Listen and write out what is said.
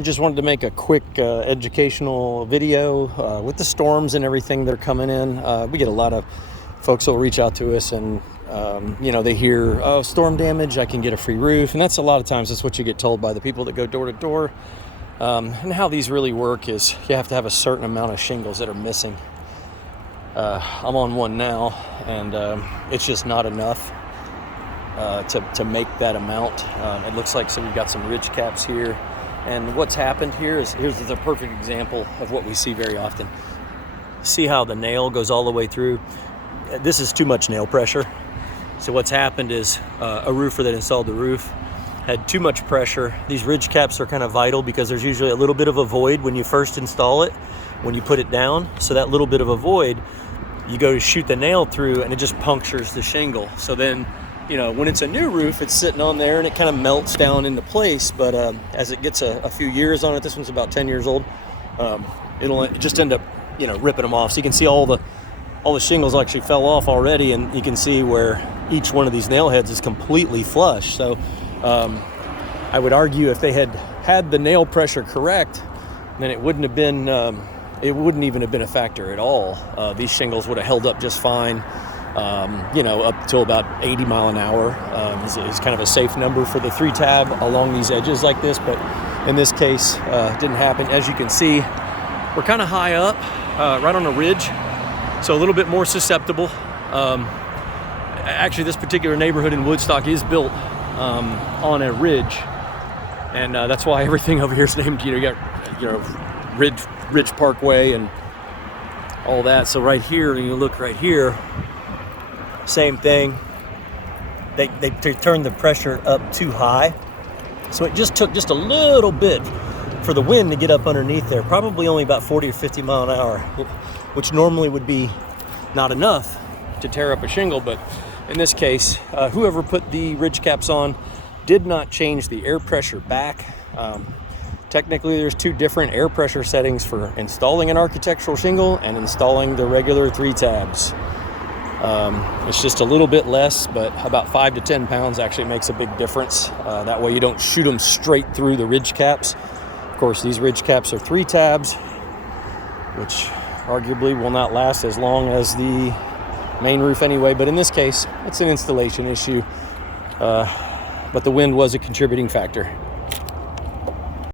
Just wanted to make a quick educational video with the storms and everything that are coming in. We get a lot of folks who will reach out to us and they hear, oh, storm damage, I can get a free roof. And that's a lot of times that's what you get told by the people that go door to door. And how these really work is you have to have a certain amount of shingles that are missing. I'm on one now, and it's just not enough to make that amount. It looks like we've got some ridge caps here. And what's happened here is, here's the perfect example of what we see very often. See how the nail goes all the way through? This is too much nail pressure. So what's happened is a roofer that installed the roof had too much pressure. These ridge caps are kind of vital because there's usually a little bit of a void when you first install it, when you put it down. So that little bit of a void, you go to shoot the nail through and it just punctures the shingle. So then, when it's a new roof, it's sitting on there and it kind of melts down into place. But as it gets a few years on it, this one's about 10 years old, it'll just end up, ripping them off. So you can see all the shingles actually fell off already, and you can see where each one of these nail heads is completely flush. So I would argue if they had the nail pressure correct, then it wouldn't even have been a factor at all. These shingles would have held up just fine. Up till about 80 mile an hour is kind of a safe number for the 3-tab along these edges like this. But in this case, it didn't happen. As you can see, we're kind of high up, right on a ridge, so a little bit more susceptible. Actually, this particular neighborhood in Woodstock is built on a ridge, and that's why everything over here is named, you got Ridge Parkway and all that. So right here, you look right here, same thing. They turned the pressure up too high, so it just took just a little bit for the wind to get up underneath there, probably only about 40 or 50 mile an hour, which normally would be not enough to tear up a shingle. But in this case, whoever put the ridge caps on did not change the air pressure back. Technically, there's 2 different air pressure settings for installing an architectural shingle and installing the regular 3-tabs. It's just a little bit less, but about 5 to 10 pounds actually makes a big difference. That way you don't shoot them straight through the ridge caps. Of course, these ridge caps are 3-tabs, which arguably will not last as long as the main roof anyway. But in this case, it's an installation issue. But the wind was a contributing factor.